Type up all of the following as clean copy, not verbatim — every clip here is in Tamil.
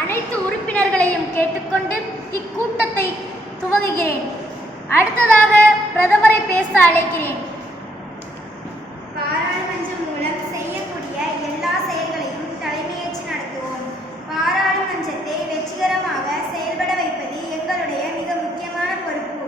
அனைத்து உறுப்பினர்களையும் கேட்டுக்கொண்டு இக்கூட்டத்தை துவங்குகிறேன். அடுத்ததாக பிரதமரை பேச அழைக்கிறேன். பாராளுமன்றம் மூலம் செய்யக்கூடிய எல்லா செயல்களையும் தலைமையேற்று நடத்துவோம். பாராளுமன்றத்தை வெற்றிகரமாக செயல்பட வைப்பது எங்களுடைய மிக முக்கியமான பொறுப்பு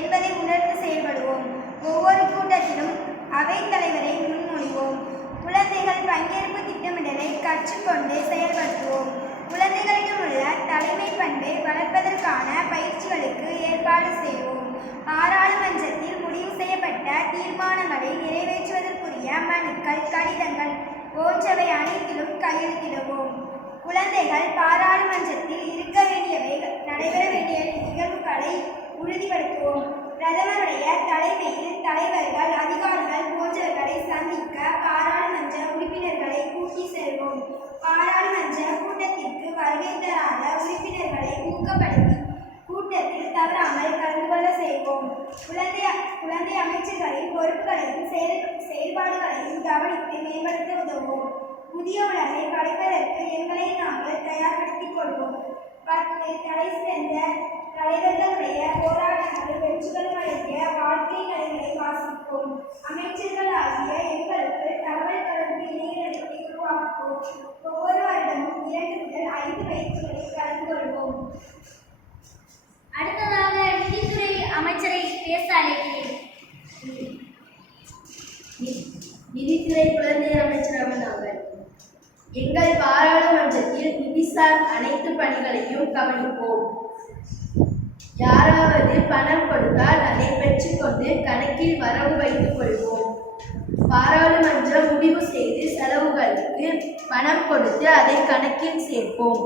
என்பதை உணர்ந்து செயல்படுவோம். ஒவ்வொரு கூட்டத்திலும் அவைத் தலைவரை முன்மொழிவோம். குழந்தைகள் பங்கேற்பு திட்டமிடலை கற்றுக்கொண்டு செயல்படுத்துவோம். குழந்தைகளிடம் உள்ள தலைமை பண்பை வளர்ப்பதற்கான பயிற்சிகளுக்கு ஏற்பாடு செய்வோம். பாராளுமன்றத்தில் முடிவு செய்யப்பட்ட தீர்மானங்களை நிறைவேற்றுவதற்குரிய மனுக்கள், கடிதங்கள் போன்றவை அனைத்திலும் கையெழுத்திடுவோம். குழந்தைகள் பாராளுமன்றத்தில் இருக்க வேண்டியவை, நடைபெற வேண்டிய நிகழ்வுகளை உறுதிப்படுத்துவோம். பிரதமருடைய தலைமையில் தலைவர்கள், அதிகாரிகள் போன்றவர்களை சந்திக்க பாராளுமன்ற உறுப்பினர்களை கூட்டி செல்வோம். பாராளுமன்ற கூட்டத்திற்கு வருகை தராத உறுப்பினர்களை ஊக்கப்படுத்தி கூட்டத்தில் தவறாமல் கலந்து கொள்ள செய்வோம். குழந்தை அமைச்சர்களின் பொறுப்புகளையும் செயல்பாடுகளையும் கவனித்து மேம்படுத்த உதவுவோம். புதிய உலகை படைப்பதற்கு எங்களை நாங்கள் தயார்படுத்திக் கொள்வோம். 10 தலை சிறந்த தலைவர்களுடைய போராட்டங்கள் வெற்றிகளும் அடங்கிய வாழ்க்கை கலைகளை வாசிப்போம். அமைச்சர்களாகிய எங்களுக்கு தகவல் தொடர்பு இணையதளத்தை உருவாக்குவோம். ஒவ்வொரு வருடமும் 2 முதல் 5 பயிற்சிகளில் கலந்து கொள்வோம். அடுத்ததாக நிதித்துறை அமைச்சரை பேச அழைக்கிறேன். நிதித்துறை குழந்தை அமைச்சர் அவர்கள், எங்கள் பாராளுமன்றத்தில் நிதிசார் அனைத்து பணிகளையும் கவனிப்போம். யாராவது பணம் கொடுத்தால் அதை பெற்றுக்கொண்டு கணக்கில் வரவு வைத்துக் கொள்வோம். பாராளுமன்றம் முடிவு செய்து செலவுகளுக்கு பணம் கொடுத்து அதை கணக்கில் சேர்ப்போம்.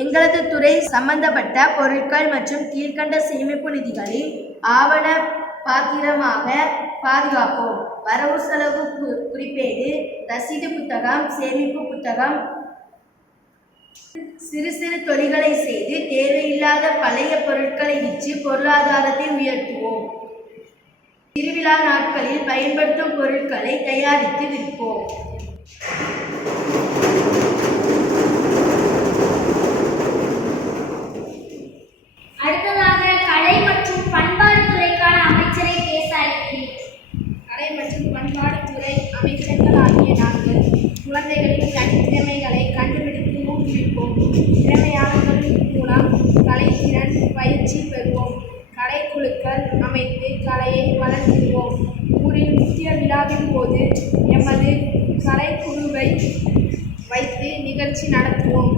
எங்களது துறை சம்பந்தப்பட்ட பொருட்கள் மற்றும் கீழ்கண்ட சேமிப்பு நிதிகளை ஆவண பாத்திரமாக பாதுகாப்போம். வரவு செலவு குறிப்பேடு, ரசீது புத்தகம், சேமிப்பு புத்தகம், சிறு சிறு தொழில்களை செய்து தேவையில்லாத பழைய பொருட்களை விற்று பொருளாதாரத்தை உயர்த்துவோம். திருவிழா நாட்களில் பயன்படுத்தும் பொருட்களை தயாரித்து விற்போம். அடுத்ததாக கலை மற்றும் பண்பாடுத்துறைக்கான அமைச்சரை பேச அழைக்கிறேன். கலை மற்றும் பண்பாடுத்துறை அமைச்சர்களாகிய நாங்கள் குழந்தைகளின் தனித்திறமைகளை கண்டுபிடித்து ஊக்குவிப்போம். திறமையாளர்கள் மூலம் கலைத்திறன் பயிற்சி பெறுவோம். கலைக்குழுக்கள் அமைத்து கலையை வளர்த்திடுவோம். ஊரில் முக்கிய விழாவின் போது எமது கலைக்குழுவை வைத்து நிகழ்ச்சி நடத்துவோம்.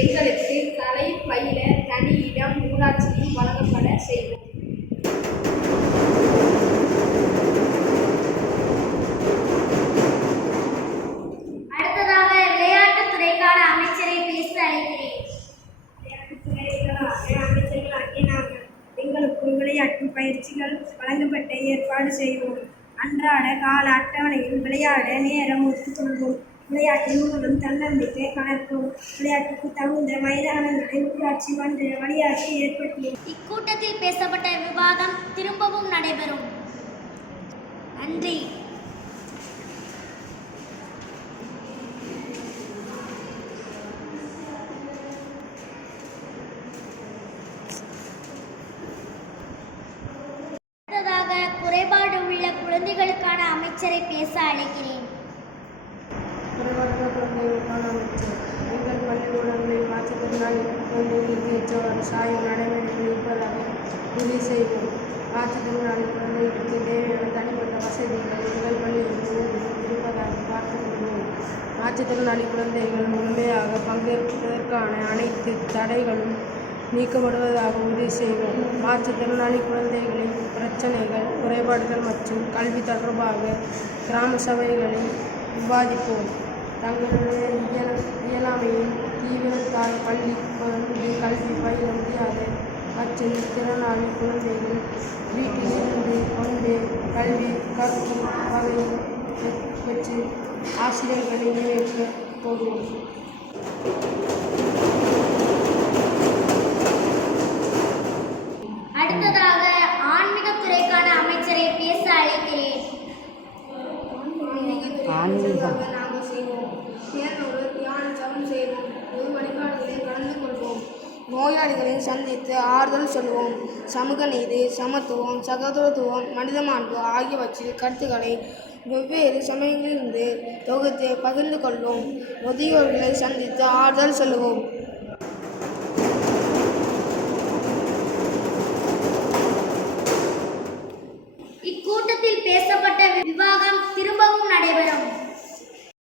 எங்களுக்கு கலை பயில தனி இடம் ஊராட்சியும் வழங்கப்பட செய்வோம். அடுத்ததாக விளையாட்டுத்துறைக்கான அமைச்சரை பேச அழைக்கிறேன். அமைச்சர்களாகிய நாங்கள் எங்களுக்கு விளையாட்டு பயிற்சிகள் வழங்கப்பட்ட ஏற்பாடு செய்வோம். அன்றாட கால அட்டவணையில் விளையாட நேரம் ஒத்துக்கொள்வோம். விளையாட்டின் மூலம் தன்னம்பிக்கை வளர்ப்போம். விளையாட்டுக்கு தகுந்த மைதானங்களை ஊராட்சி மன்ற வழியாக்கி ஏற்படுத்துவோம். இக்கூட்டத்தில் பேசப்பட்ட விவாதம் திரும்பவும் நடைபெறும். நன்றி. அடுத்ததாக குறைபாடு உள்ள குழந்தைகளுக்கான அமைச்சரை பேச அழைக்கிறேன். குழந்தைகளுக்கான அமைச்சர், எங்கள் பள்ளிக்கூடங்களில் மாற்றுத்திறனாளி குழந்தைகளுக்கு ஏற்றவாறு சாயும் நடைமுறைகள் இருப்பதாக உறுதி செய்வோம். மாற்றுத்திறனாளி குழந்தைகளுக்கு தேவையான தனிப்பட்ட வசதிகள் எங்கள் பள்ளியில் இருப்பதாக பார்த்துக்கொள்வோம். மாற்றுத்திறனாளி குழந்தைகள் முழுமையாக பங்கேற்பதற்கான அனைத்து தடைகளும் நீக்கப்படுவதாக உறுதி செய்வோம். மாற்றுத்திறனாளி குழந்தைகளின் பிரச்சனைகள், குறைபாடுகள் மற்றும் கல்வி தொடர்பாக கிராம சபைகளில் விவாதிப்போம். தங்களுடைய இயலாமையின் தீவிரத்தால் பள்ளி கல்வி பயில முடியாத மற்றும் திறனாளி குழந்தைகள் வீட்டில் இருந்து கொண்டு கல்வி கற்கும் வகையில் பெற்று ஆசிரியர்களை நினைக்க போடுவோம். அடுத்ததாக ஆன்மீகத்துறைக்கான அமைச்சரை பேச அழைக்கிறேன். நாங்கள் செய்வோம். தேர்தோடு தியான ஜபம் செய்வோம். பொது வழிபாடுகளில் கலந்து கொள்வோம். நோயாளிகளை சந்தித்து ஆறுதல் சொல்வோம். சமூக நீதி, சமத்துவம், சகோதரத்துவம், மனித மாண்பு ஆகியவற்றில் கருத்துக்களை வெவ்வேறு சமயங்களிலிருந்து தொகுத்து பகிர்ந்து கொள்வோம். முதியோர்களை சந்தித்து ஆறுதல் சொல்லுவோம்.